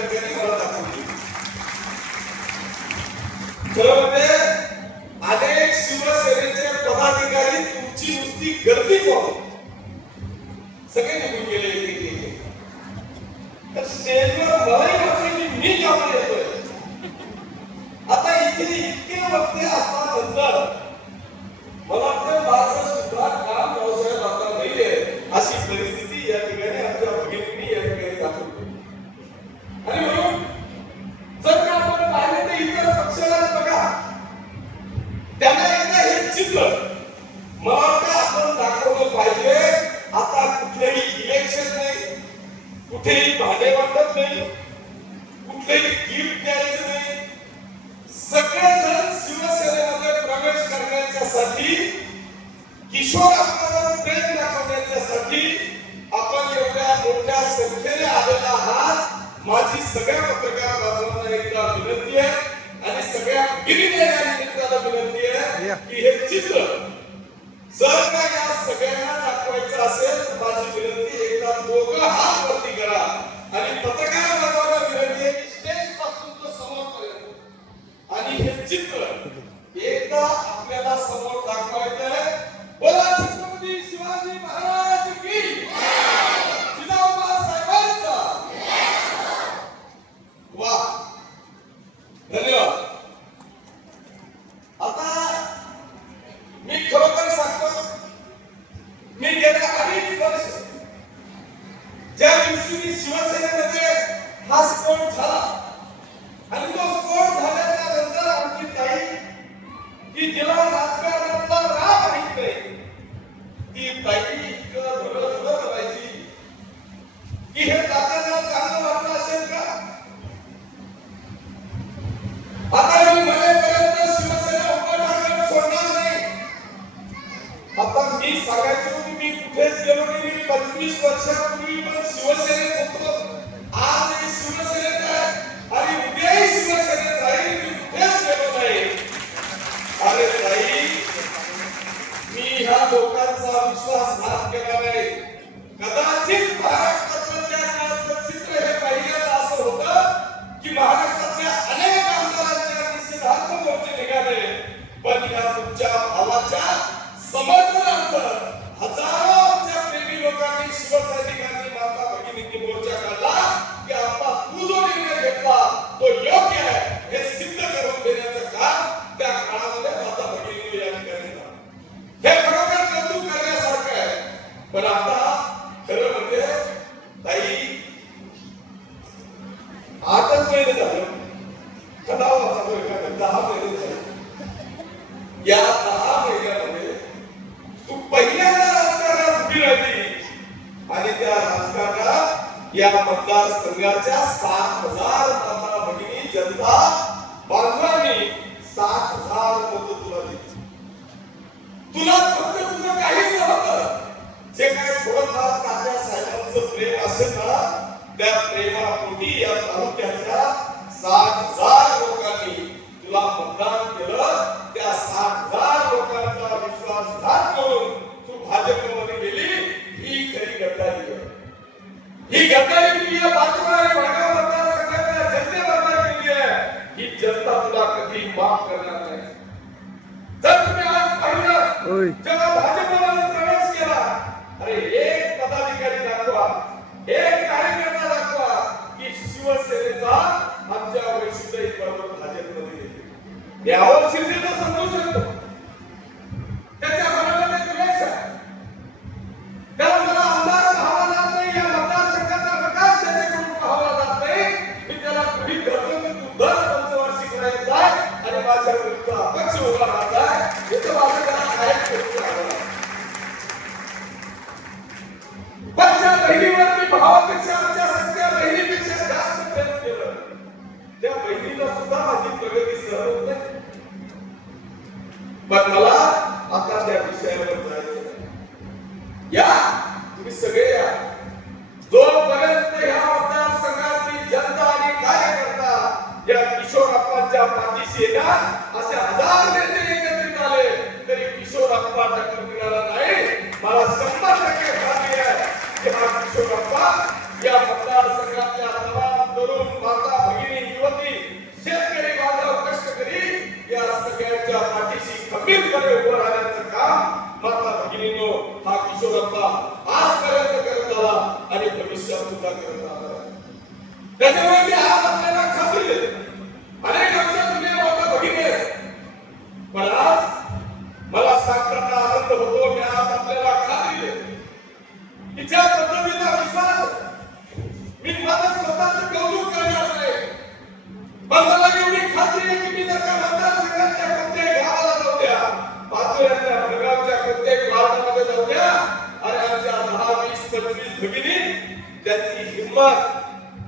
ठिकाणी मला दाखवली. खरं म्हणजे अनेक शिवसेनेचे पदाधिकारी तुमची नुसती गर्दी पाहून सगळे निघून गेले. तर स्टेजवर मलाही वाटलं की मी जाऊन येतोय. आता इथे इतके वक्ते असतानंतर मला वाटतं माझं सुद्धा काम व्यवसायात आता नाहीये अशी परिस्थिती या ठिकाणी आमच्या भगिनींनी या ठिकाणी दाखवली. आणि म्हणून जर का आपण पाहिलं तर इतर पक्षाला बघा, त्यांना एकदा हे चित्र मला वाटतं आपण दाखवलं पाहिजे. आता कुठलेही इलेक्शन नाही, कुठेही भाडे वाटत नाही, कुठलेही गिफ्ट द्यायचं नाही. सगळेजण शिवसेनेमध्ये प्रवेश करण्यासाठी, किशोर आपल्यावर प्रेम दाखवण्यासाठी आपण एवढ्या मोठ्या संख्येने आलेला आहात. माझी सगळ्या पत्रकार बांधवांना एकदा विनंती आहे आणि सगळ्या गिरीने या निमित्तानं विनंती आहे की हे चित्र जर का या सगळ्यांना दाखवायचं असेल तर माझी विनंती एकदा दोघं हात वरती करा आणि पत्रकार बांधवांना विनंती आहे की स्टेज पासून तो समोरपर्यंत आणि हे चित्र एकदा आपल्याला समोर दाखवायचंय. बोला छत्रपती शिवाजी महाराज की जिजाऊबा साहेबांचा वा. धन्यवाद. आता मी खरोखर सांगतो, मी गेल्या अनेक वर्ष ज्या दिवशी मी शिवसेनेमध्ये हा स्फोट झाला आणि तो स्फोट झाल्याच्या नंतर आमची ताई की जिला राजकारणातला राग माहित नाही, ती ताई इतकं धडधड करायची की हे दादांना चांगलं वाटलं असेल का. आता मी मरेपर्यंत शिवसेना उपोषण सोडणार नाही. आता मी सांगायचो की मी कुठेच गेलो नाही. मी 25 वर्षापूर्वी पण शिवसेनेत होतो, आज शिवसेनेत आहे आणि उद्याही शिवसेनेत राहील. मी कुठेच गेलो नाही. अरे ताई, मी ह्या लोकांचा विश्वासघात केला नाही. कदाचित महाराष्ट्रातलं त्या काळातलं चित्र हे पहिल्यांदा असं होतं की महाराष्ट्रातल्या अनेक आमदारांच्या निषेधार्थ मोर्चे निघाले, पण या तुमच्या भावाच्या समर्थनार्थ हजारो आमच्या प्रेमी लोकांनी, शिवसैनिकांनी, माता भगिनींनी मोर्चा काढला की आता तू जो निर्णय घेतला तो योग्य आहे हे सिद्ध करून देण्याचं काम त्या काळामध्ये माता भगिनींनी या ठिकाणी केलं. हे खरोखर कौतुक करण्यासारखं आहे. पण आता खरं म्हणजे ताई 8च महिने झाले, कदावा चालू आहे का, 10 महिने झाले. या 10 महिन्यामध्ये तू पहिल्यांदा राजकारणात उभी राहिली आणि त्या राजकारणात या मतदारसंघाच्या 60,000 माता भगिनी, जनता बांधवांनी 60,000 मतं तुला दिली. तुला फक्त तुझं काहीच नव्हतं. जे काही थोडंफार तात्या साहेबांचं प्रेम असेल ना, त्या प्रेमापोटी या तालुक्याच्या 60,000 लोकांनी तुला मतदान केलं. त्या 60,000 लोकांचा विश्वासघात करून तू भाजपमध्ये गेली. ही खरी गद्दारी आहे. ही गद्दारी तुम्ही या भाजपा आणि भडगाव मतदारसंघाच्या जनतेबरोबर केली आहे. ही जनता तुला कधी माफ करणार नाही. जर तुम्ही आज पाहिलं जेव्हा भाजपमध्ये प्रवेश केला, अरे एक पदाधिकारी दाखवा, एक कार्यकर्ता दाखवा की शिवसेनेचा आमच्या वैशिष्ट्य बरोबर भाजपमध्ये गेले. यावर शिंदेचा समजू शकतो, त्याच्या मनामध्ये द्वेष आहे. त्याला मला आमदार पाहावा जात नाही, या मतदारसंघाचा विकास त्याच्याकडून पाहावा जात नाही. मी त्याला पुढे धरतो की तू दर पंचवार्षिक राहायचा आणि माझ्या विरुद्ध अपक्ष उभा राहताय. याचं माझं त्याला कायच करून राहिलं. पण ज्या बहिणीवर मी भावापेक्षा, आमच्या सगळ्या बहिणीपेक्षा जास्त प्रेम केलं, त्या बहिणीला सुद्धा माझी प्रगती सहन होत नाही. आणि भविष्यात सुद्धा करत राहणार आहे. त्याच्यामुळे मी आज आपल्याला खात्री देतो, अनेक आमच्या जुन्या माता भगिनी आहेत, पण आज मला सांगताना आनंद होतो. मी आज आपल्याला खात्री देतो की ज्या पद्धतीचा विश्वास मी माझं स्वतःचं कौतुक करणार नाही, पण मला एवढी खात्री आहे की मी जर का मतदारसंघाच्या प्रत्येक गावाला जाऊ द्या, पाचोऱ्याच्या भडगावच्या प्रत्येक वार्डामध्ये जाऊ द्या, आणि आमच्या 10, 20, 25 भगिनी त्यांची हिंमत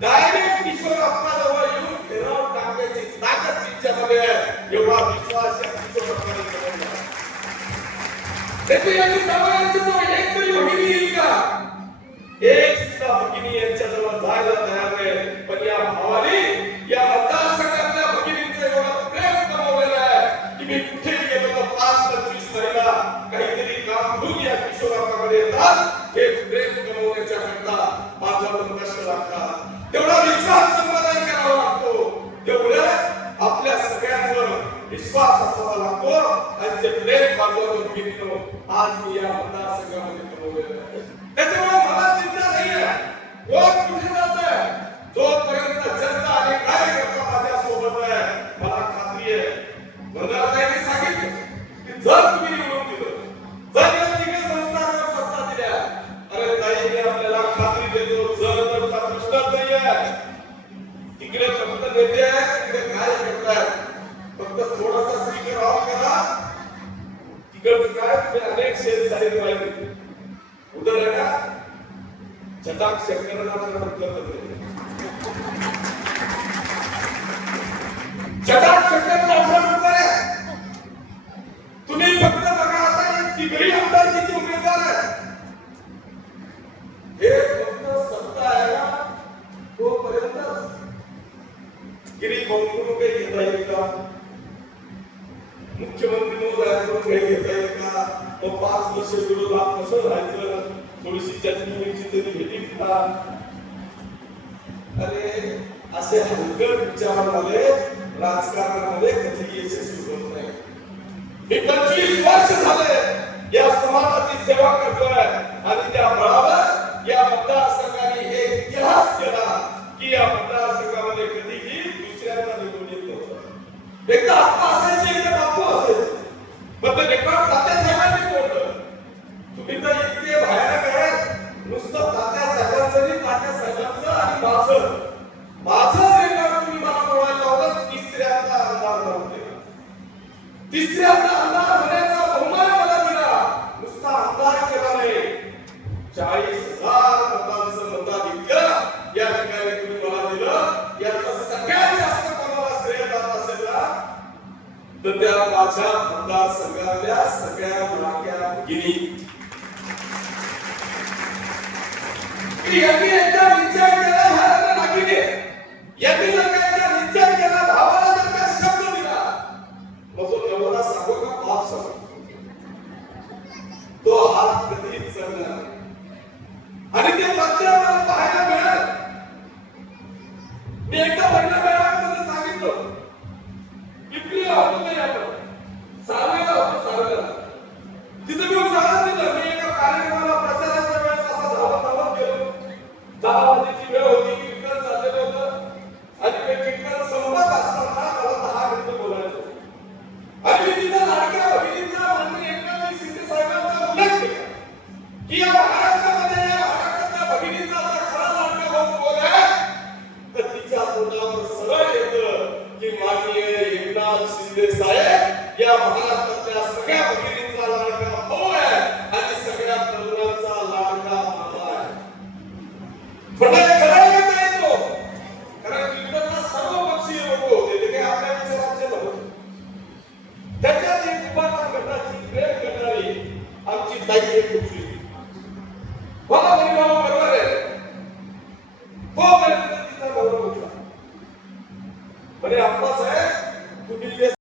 डायरेक्ट किशोरप्पा जवळ येऊन फिरवून टाकण्याची ताकद तिच्यामध्ये आहे, एवढा विश्वास या किशोरप्पाने ठेवला. त्याची यांची जवळची तो एक तरी भगिनी येईल का? एक सुद्धा भगिनी यांच्याजवळ जायला तयार नाही. पण या भावाने या मतदारसंघातल्या भगिनींचं एवढं प्रेम कमवलेलं आहे की मी कुठेही गेलो तर 5-25 महिला काहीतरी काम घेऊन या किशोरप्पाकडे येतात. हे प्रेम कमवण्याच्या करता माझ्यावर कष्ट लागतात. तेवढा विश्वास संपादन करावा लागतो, तेवढं आपल्या सगळ्यांवर विश्वास असावा लागतो. आणि ते प्रेम माझ्यावर घेतलो आज मी या मतदारसंघामध्ये कमवलेलं आहे. त्याच्यामुळे मला चिंता नाही आहे कोण कुठे जात आहे, जोपर्यंत जनता आणि कार्यकर्ता माझ्या सोबत आहे मला खात्री आहे. मंडळाने सांगितलं की जर तुम्ही निवडून दिलं, जर या तिघे संस्थांना सत्ता दिल्या, अरे ताई मी आपल्याला खात्री देतो जर तरचा प्रश्नच नाही आहे. तिकडे फक्त नेते आहेत, तिकडे कार्यकर्ता आहेत. फक्त थोडासा स्पीकर ऑफ करा, तिकडे काय तुम्ही अनेक शेर साहेब राहिले उधर है ना चटाक शेतकऱ्यांना चटाक शेतकऱ्यांना तुम्ही फक्त बघा आता तिघही आमदारकीचे उमेदवार आहे. हे फक्त सत्ता आहे ना तोपर्यंत गिरी बंधून काही घेता येईल का? मुख्यमंत्री महोदयांकडून काही घेता येईल का? तो 5 वर्ष विरोधात कसं राहायचं, थोडीशी चटणी तरी भेटी का? अरे असे हलकट विचारांमध्ये राजकारणामध्ये कधी यशस्वी होत नाही. मी 25 वर्ष झाले या समाजाची सेवा करतोय आणि त्या बळावर या मतदारसंघाने एक इतिहास केला की या मतदारसंघामध्ये कधीही दुसऱ्यांना निवडून येत नव्हतं. एकदा आत्ता असायचे, एकदा बापू असायचे, पण ते नेमकं तात्यासाहेबांनी कोणतं तुम्ही तर इतके भयानक आहे. नुसतं तात्यासाहेबांचं आणि तात्यासाहेबांचं आणि माझं रेकॉर्ड तुम्ही मला बोलायला होतं. तिसऱ्यांदा आमदार नव्हते, तिसऱ्यांदा आमदार होण्याचा बहुमान मला दिला. नुसता आमदार केला नाही, 40,000 मतांचं मताधिक्य या ठिकाणी तुम्ही मला दिलं. याचं सगळ्यात जास्त कोणाला श्रेय जात असेल ना तर त्या माझ्या मतदारसंघातल्या सगळ्या लाडक्या भगिनी. यांनी एकदा विचार केला ह्या भगिनी, यांनी जर का एकदा विचार केला, भावाला जर का शब्द दिला, मग तो नवरा सांगू का बाप सांगू, तो हात कधीच चढणार नाही. आणि ते प्रत्येक मला पाहायला मिळालं. मी एकदा पहिल्या वेळामध्ये सांगितलं पिपरीला होतो नाही आपण सारवेला होतो, सारवेला तिथे मी उदाहरण दिलं. मी एका कार्यक्रमाला प्रचाराच्या वेळेस असा धावत गेलो. 10 वाजेची वेळ होती, कीर्तन चाललेलं होतं आणि ते कीर्तन संपत असताना मला 10 मिनिटं बोलायचं होतं. आणि मी तिथं लाडक्या भगिनींचा मंत्री एकनाथ शिंदे साहेबांचा उल्लेख केला की या महाराष्ट्रामध्ये या महाराष्ट्रातल्या भगिनींचा जर खरा लाडका भाऊ कोण आहे तर तिच्या तोंडावर सरळ येतं की माननीय एकनाथ शिंदे साहेब या महाराष्ट्रातल्या सगळ्या भगिनींचा लाडका भाऊ आहे आणि सगळ्या तरुणांचा लाडका मामा आहे. पण खरं येत तो कारण कीर्तनला सर्व पक्षीय लोक होते, ते काही आपल्या विचारांचे नव्हते. त्याच्यात एक उपासना गटाची प्रेम करणारी आमची ताई एक होती. मला